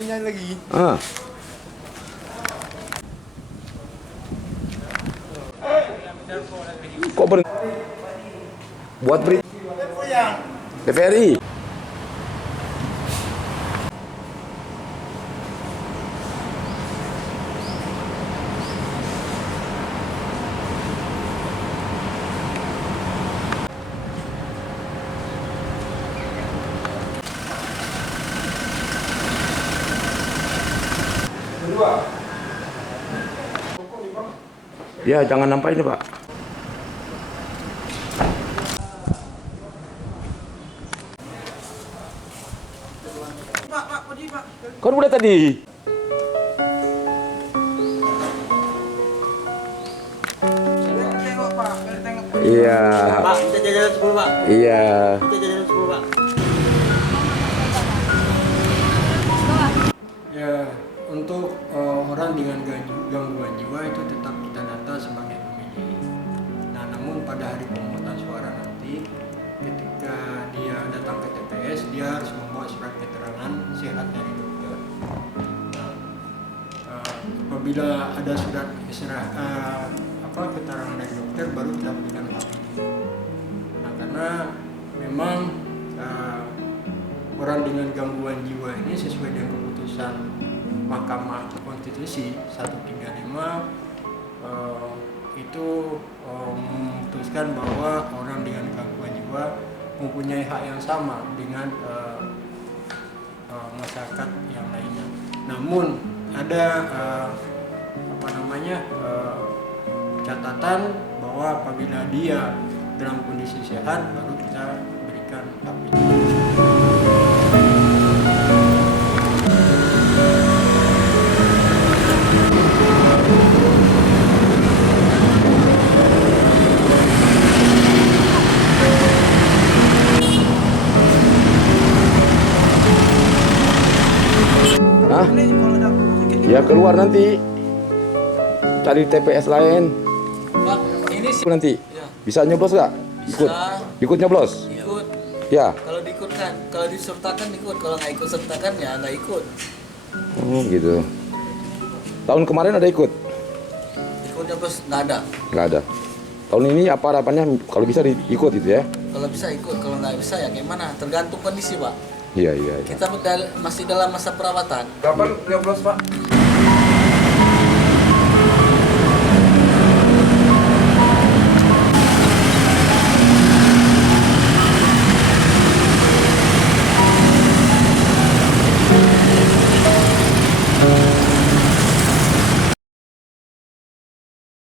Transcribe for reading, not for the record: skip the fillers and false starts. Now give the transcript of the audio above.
lagi. Kok berhenti? Buat berita TVRI. Ya, jangan nampak ini, Pak. Kan udah tadi. Iya. Pak, kita jalan 10, Pak. Iya. Kita jalan 10, Pak. Ya, untuk orang dengan gangguan jiwa itu tetap kita data sebagai pemilih. Nah, namun pada hari pemungutan suara nanti, ketika dia datang ke TPS, dia harus membawa surat keterangan sehat dari dokter. Nah, apabila ada surat keterangan dari dokter, baru kita berikan hak pilih. Nah, karena memang orang dengan gangguan jiwa ini sesuai dengan keputusan Mahkamah Konstitusi 135 itu memutuskan bahwa orang dengan gangguan jiwa mempunyai hak yang sama dengan masyarakat yang lainnya. Namun ada catatan bahwa apabila dia dalam kondisi sehat baru kita berikan hak pilih. Hah? Ya keluar nanti. Cari TPS lain. Pak, ini sih Nanti ya. bisa nyoblos nggak? Ikut. Bisa. Ikut nyoblos? Ikut. Ya. Kalau diikutkan, kalau disertakan ikut, kalau nggak ikut sertakan ya nggak ikut. Oh gitu. Tahun kemarin ada ikut? Ikutnya bos nggak ada. Nggak ada. Tahun ini apa harapannya kalau bisa ikut gitu ya? Kalau bisa ikut, kalau nggak bisa ya gimana? Tergantung kondisi, Pak. Iya. Kita masih dalam masa perawatan. Kapan nyoblos, Pak?